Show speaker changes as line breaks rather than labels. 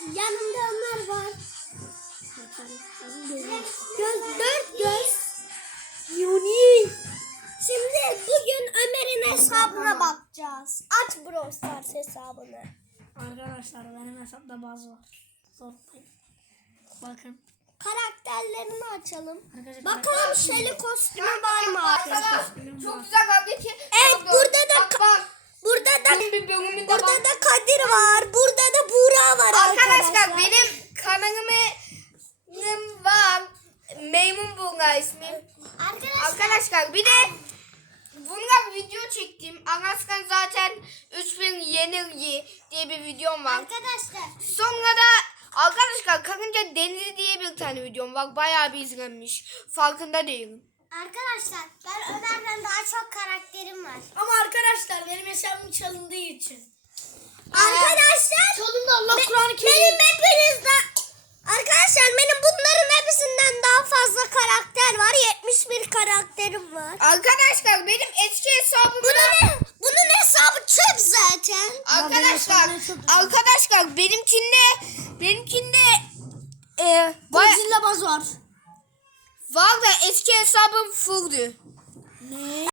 yanımda Ömer var. Göz, dört göz. Yuni. Şimdi bugün Ömer'in hesabına bakacağız. Aç Brawl Stars hesabını.
Arkadaşlar benim hesapta baz var. Zorlayın. Bakın.
Karakterlerini açalım.
Arkadaşlar
Bakalım Shelly kostümü var mı?
Çok güzel ki.
Evet, burada da. Burada da burada da Kadir var. Var
Arkadaşlar benim kanalımın var. Meymun Bunga ismi.
Arkadaşlar
Arkadaşlar bir de bununla video çektim. Anaskan zaten 3000 yenilgi diye bir videom var.
Arkadaşlar
Sonra da arkadaşlar Karınca Denizi diye bir tane videom var. Bayağı bir izlenmiş. Farkında değilim.
Arkadaşlar ben Ömer'den daha çok karakterim var.
Ama arkadaşlar benim hesabım çalındığı için.
Arkadaşlar
Çalındı Allah Kur'an-ı Kerim.
benim hepinizden Arkadaşlar benim bunların hepsinden daha fazla karakter var. 71 karakterim var.
Arkadaşlar benim eski hesabımda
Bunun, bunun hesabı çöp zaten.
arkadaşlar arkadaşlar benimkinde benimkinde e,
Godzilla baz var.
var da eski hesabım fulldu.
Ne?